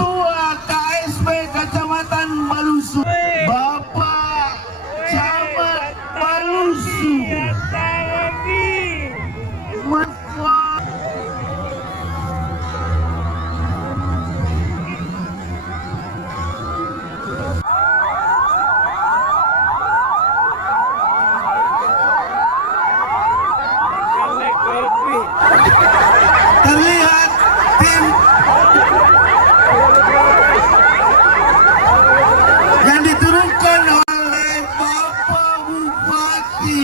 Ketua KSP Kecamatan Malusu, Bapak Camat Malusu. Terlihat tim yang diturunkan oleh Bapak Bupati.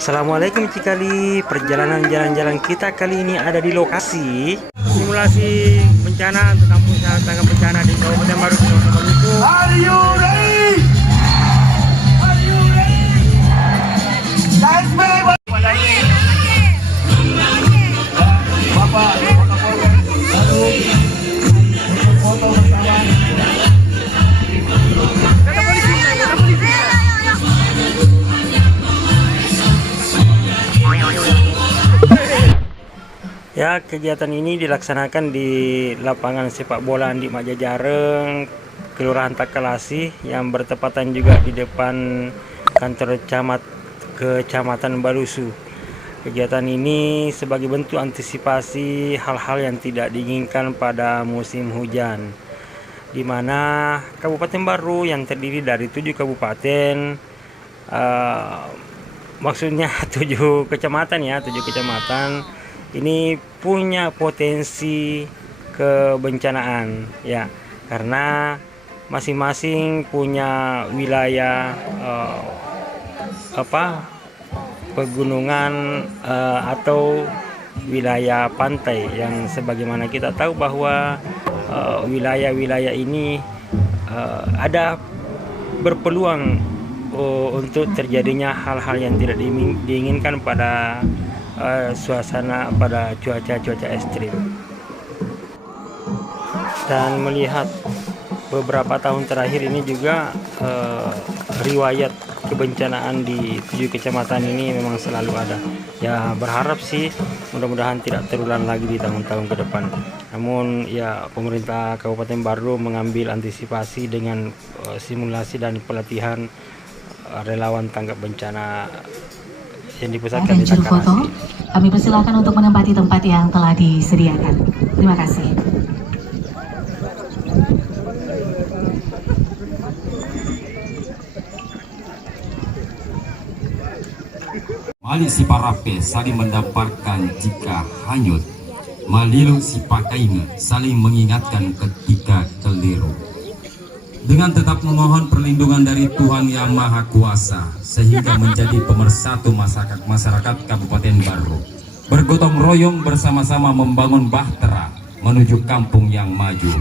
Assalamualaikum Cikali. Perjalanan jalan-jalan kita kali ini ada di lokasi simulasi bencana untuk kampung tanggap bencana di Kabupaten Baru Maluku. Are you ready? Are you ready? KSP Bapak satu foto bersama. Ya, kegiatan ini dilaksanakan di lapangan sepak bola Andi Majajareng, Kelurahan Takalasi, yang bertepatan juga di depan kantor Kecamatan Balusu. Kegiatan ini sebagai bentuk antisipasi hal-hal yang tidak diinginkan pada musim hujan, di mana Kabupaten Baru yang terdiri dari 7 kabupaten, maksudnya 7 kecamatan ya, 7 kecamatan ini punya potensi kebencanaan ya, karena masing-masing punya wilayah pegunungan atau wilayah pantai, yang sebagaimana kita tahu bahwa wilayah-wilayah ini ada berpeluang untuk terjadinya hal-hal yang tidak diinginkan pada suasana pada cuaca ekstrim. Dan melihat beberapa tahun terakhir ini juga riwayat kebencanaan di 7 kecamatan ini memang selalu ada. Ya, berharap sih mudah-mudahan tidak terulang lagi di tahun-tahun ke depan. Namun ya, pemerintah Kabupaten Baru mengambil antisipasi dengan simulasi dan pelatihan relawan tanggap bencana yang dipusatkan di Takalasi. Kami persilakan untuk menempati tempat yang telah disediakan. Terima kasih. Mali si parape saling mendapatkan jika hanyut. Malilu si pakainya saling mengingatkan ketika keliru. Dengan tetap memohon perlindungan dari Tuhan Yang Maha Kuasa, sehingga menjadi pemersatu masyarakat Kabupaten Baru, bergotong royong bersama-sama membangun bahtera menuju kampung yang maju.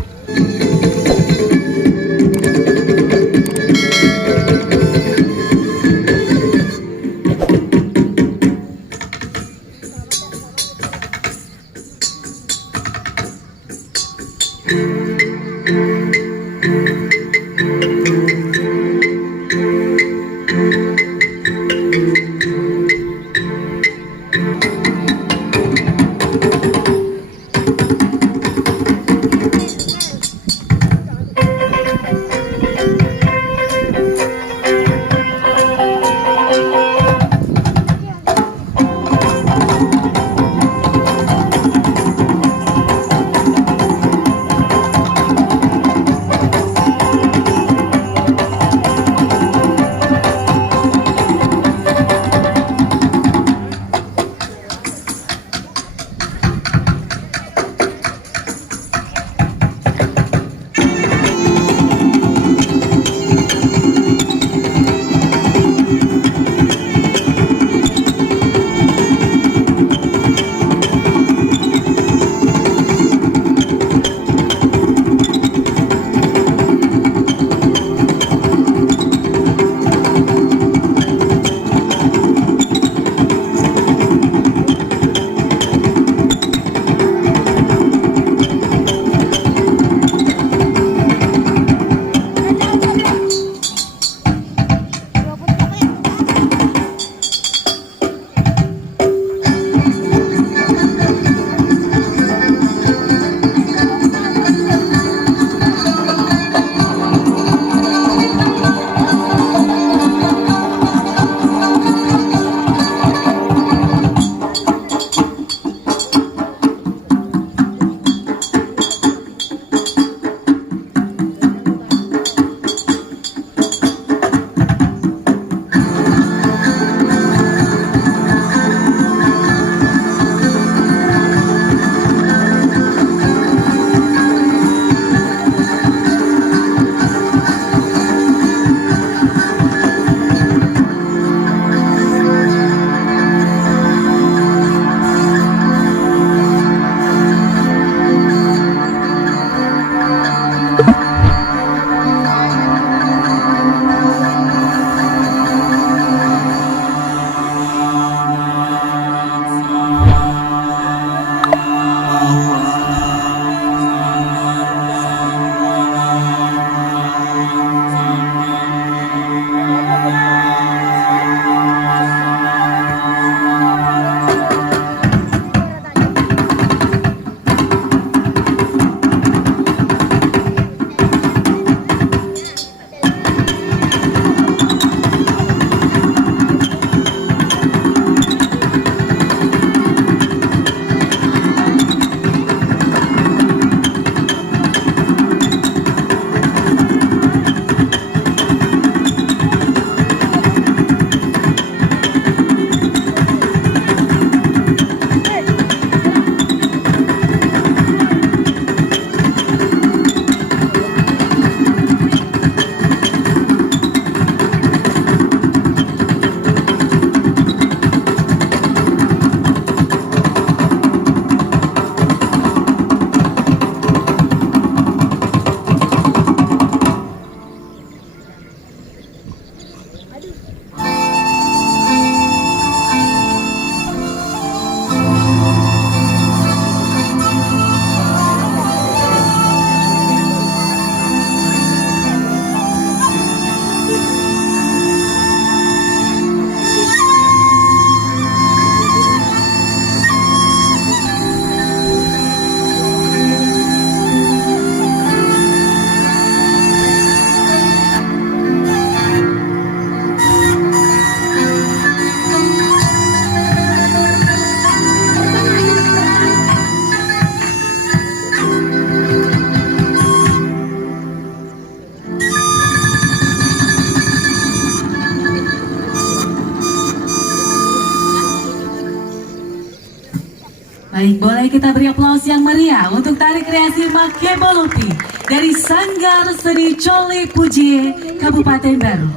Baik, boleh kita beri aplaus yang meriah untuk tari kreasi Makebolopi dari Sanggar Seni Cole Pujie, Kabupaten Baru.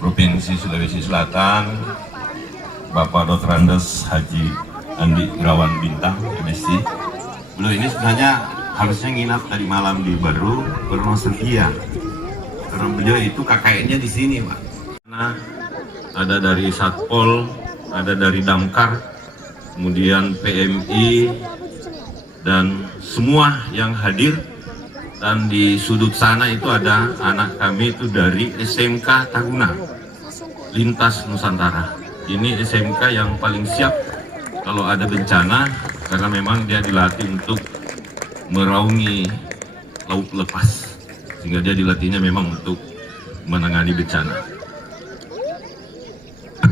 Provinsi Sulawesi Selatan, Bapak Dr. Andes Haji Andi Irawan Bintang, MSc. Beliau ini sebenarnya harusnya nginap tadi malam di Baru bernostalgia. Karena beliau itu KKN-nya di sini, Pak. Nah, ada dari Satpol, ada dari Damkar, kemudian PMI, dan semua yang hadir. Dan di sudut sana itu ada anak kami itu dari SMK Tahuna, Lintas Nusantara. Ini SMK yang paling siap kalau ada bencana, karena memang dia dilatih untuk meraungi laut lepas, sehingga dia dilatihnya memang untuk menangani bencana.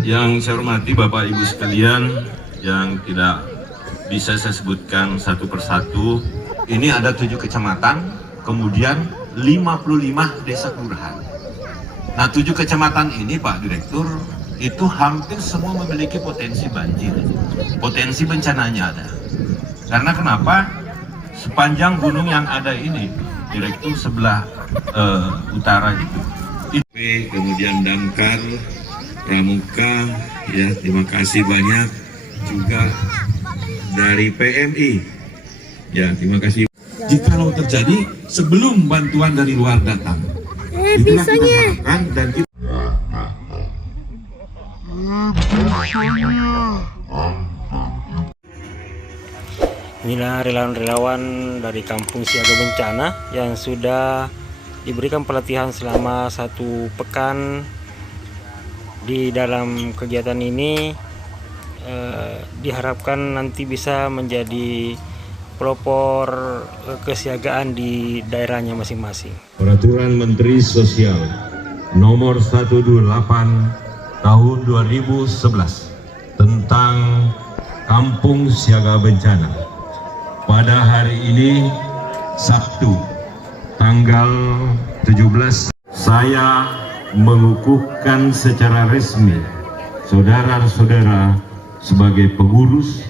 Yang saya hormati Bapak Ibu sekalian, yang tidak bisa saya sebutkan satu persatu, ini ada 7 kecamatan, kemudian 55 desa kelurahan. Nah, 7 kecamatan ini Pak Direktur, itu hampir semua memiliki potensi banjir, potensi bencananya ada. Karena kenapa? Sepanjang gunung yang ada ini, Direktur sebelah utara itu, kemudian Damkar, Pramuka, ya terima kasih banyak, juga dari PMI, ya terima kasih. Jikalau terjadi sebelum bantuan dari luar datang, itulah kita harapkan dan kita. Inilah relawan-relawan dari Kampung Siaga Bencana yang sudah diberikan pelatihan selama 1 pekan. Di dalam kegiatan ini diharapkan nanti bisa menjadi pelopor kesiagaan di daerahnya masing-masing. Peraturan Menteri Sosial nomor 128 tahun 2011 tentang Kampung Siaga Bencana. Pada hari ini, Sabtu, tanggal 17, saya mengukuhkan secara resmi saudara-saudara sebagai pengurus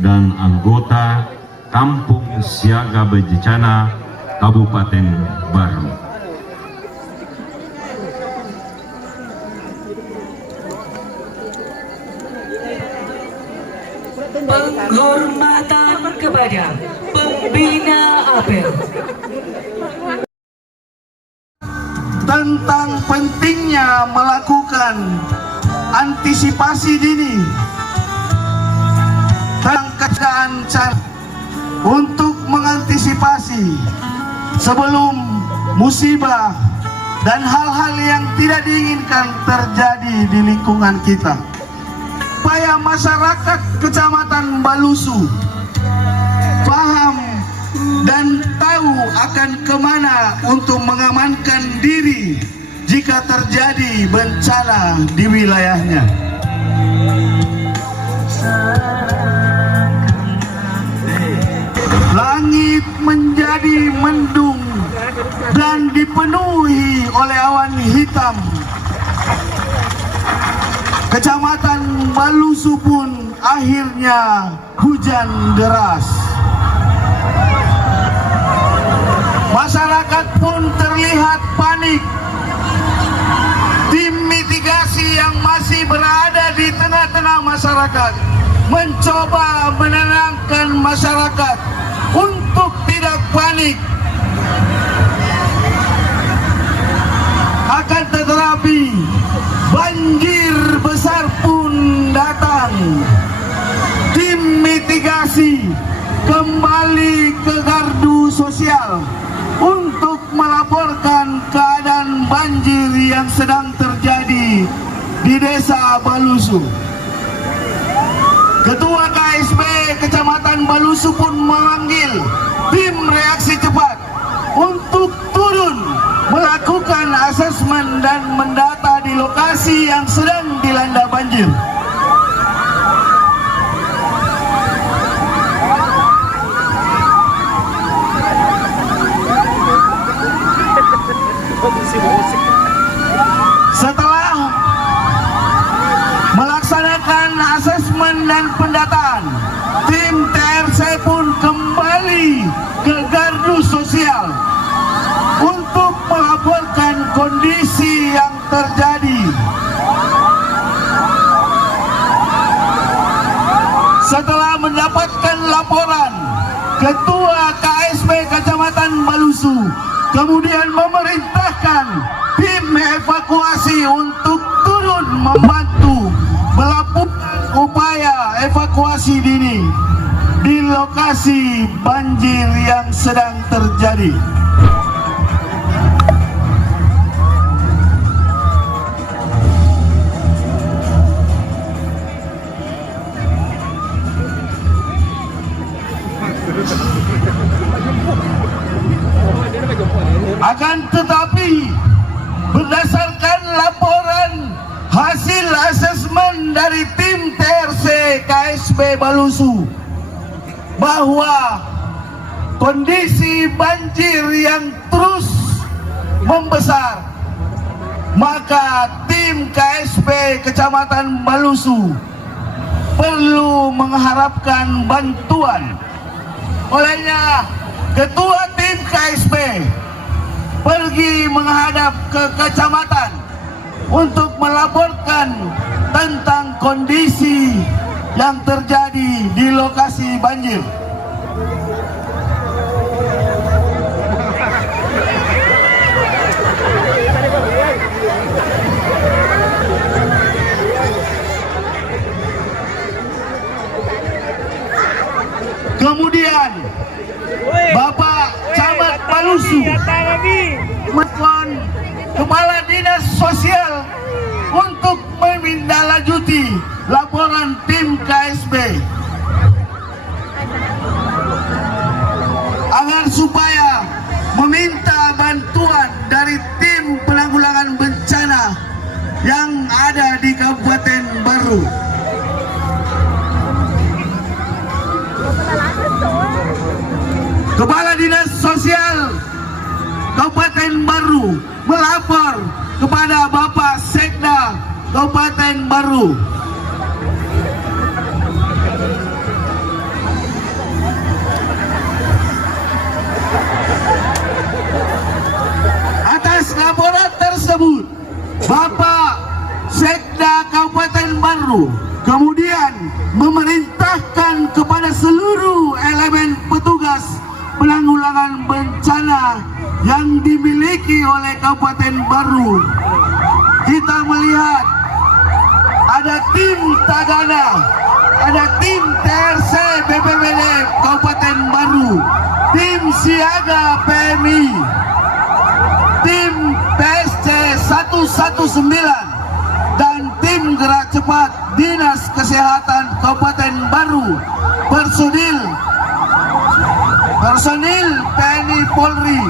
dan anggota Kampung Siaga Bencana Kabupaten Baru. Penghormatan kepada pembina apel. Tentang pentingnya melakukan antisipasi dini tentang keadaan untuk mengantisipasi sebelum musibah dan hal-hal yang tidak diinginkan terjadi di lingkungan kita. Supaya masyarakat Kecamatan Balusu paham dan tahu akan kemana untuk mengamankan diri jika terjadi bencana di wilayahnya. Langit menjadi mendung dan dipenuhi oleh awan hitam. Kecamatan Balusu pun akhirnya hujan deras. Masyarakat pun terlihat panik. Tim mitigasi yang masih berada di tengah-tengah masyarakat mencoba menenangkan masyarakat untuk tidak panik. Akan tetapi banjir besar pun datang. Tim mitigasi kembali ke gardu sosial untuk melaporkan keadaan banjir yang sedang terjadi di Desa Balusu. Ketua KSB Kecamatan Balusu pun memanggil tim reaksi cepat untuk turun melakukan asesmen dan mendata di lokasi yang sedang dilanda banjir. Balusu kemudian memerintahkan tim evakuasi untuk turun membantu melakukan upaya evakuasi dini di lokasi banjir yang sedang terjadi. Akan tetapi berdasarkan laporan hasil asesmen dari tim TRC KSB Balusu bahwa kondisi banjir yang terus membesar, maka tim KSB Kecamatan Balusu perlu mengharapkan bantuan. Olehnya ketua tim KSB pergi menghadap ke kecamatan untuk melaporkan tentang kondisi yang terjadi di lokasi banjir. Kemudian Bapak Camat Balusu mohon Kepala Dinas Sosial untuk menindaklanjuti laporan tim KSB agar supaya meminta bantuan dari tim penanggulangan bencana yang ada di Kabupaten Baru. Kepala Dinas Sosial Kabupaten Baru melapor kepada Bapak Sekda Kabupaten Baru atas laporan tersebut. Bapak Sekda Kabupaten Baru kemudian memerintahkan kepada seluruh elemen petugas penanggulangan bencana yang dimiliki oleh Kabupaten Baru. Kita melihat ada tim Tagana, ada tim TRC BPBD Kabupaten Baru, tim Siaga PMI, tim PSC 119 dan tim Gerak Cepat Dinas Kesehatan Kabupaten Baru, personil TNI Polri,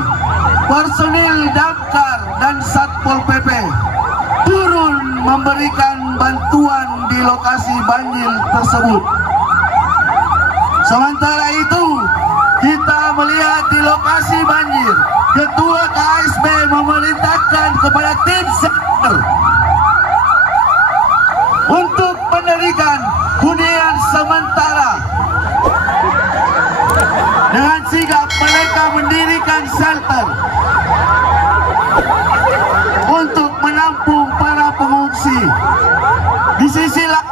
personil Damkar dan Satpol PP turun memberikan bantuan di lokasi banjir tersebut. Sementara itu kita melihat di lokasi banjir, Ketua KSB memerintahkan kepada tim SER untuk mendirikan hunian sementara. Dengan sigap mereka mendirikan shelter untuk menampung para pengungsi. Di sisi lain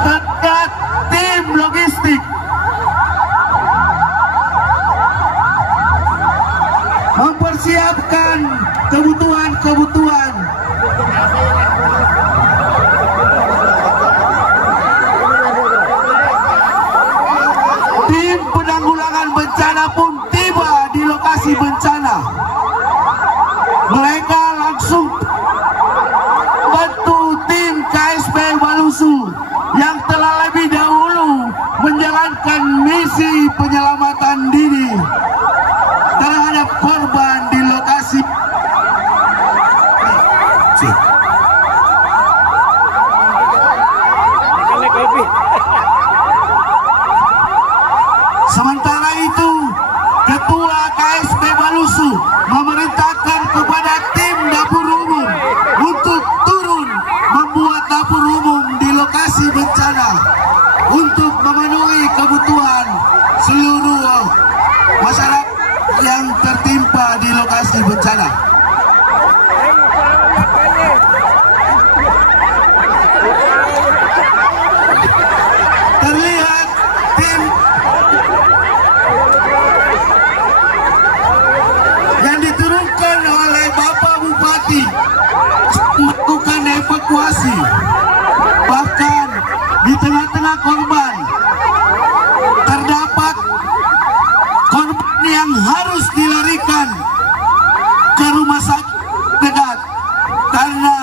terdapat tim logistik mempersiapkan kebutuhan-kebutuhan tim penanggulangan bencana pun tiba di lokasi bencana. Mereka langsung bantu tim KSB Balusu yang telah lebih dahulu menjalankan misi penyelamatan dini terhadap korban di lokasi. Sementara itu, Ketua KSB Balusu memerintahkan kepada tim dapur umum untuk turun membuat dapur umum di lokasi bencana untuk memenuhi kebutuhan seluruh masyarakat yang tertimpa harus dilarikan ke rumah sakit dekat karena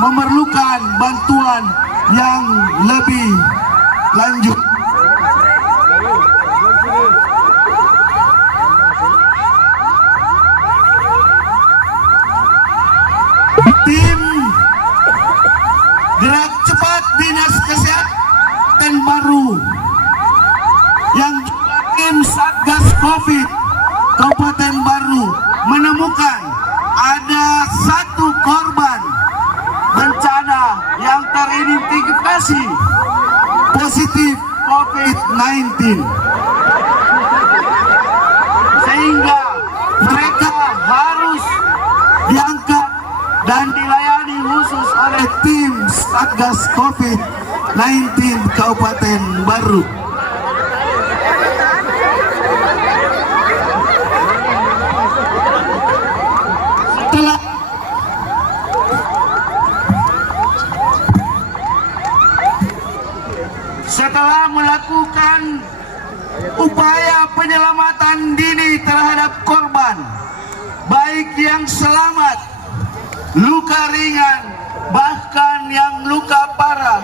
memerlukan bantuan yang lebih lanjut. Tim gerak cepat Dinas Kesehatan Baru yang juga tim Satgas Covid Kabupaten Baru menemukan ada 1 korban bencana yang teridentifikasi positif COVID-19, sehingga mereka harus diangkat dan dilayani khusus oleh tim Satgas COVID-19 Kabupaten Baru. Setelah melakukan upaya penyelamatan dini terhadap korban, baik yang selamat, luka ringan, bahkan yang luka parah.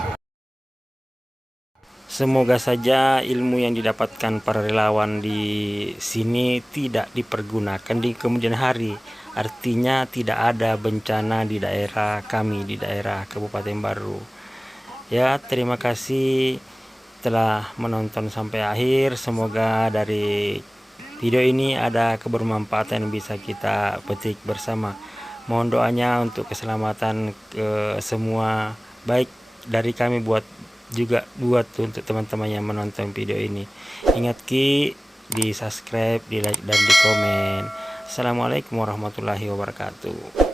Semoga saja ilmu yang didapatkan para relawan di sini tidak dipergunakan di kemudian hari. Artinya tidak ada bencana di daerah kami, di daerah Kabupaten Baru. Ya, terima kasih telah menonton sampai akhir. Semoga dari video ini ada kebermanfaatan yang bisa kita petik bersama. Mohon doanya untuk keselamatan ke semua, baik dari kami juga buat untuk teman-teman yang menonton video ini. Ingat di subscribe, di like dan di komen. Assalamualaikum warahmatullahi wabarakatuh.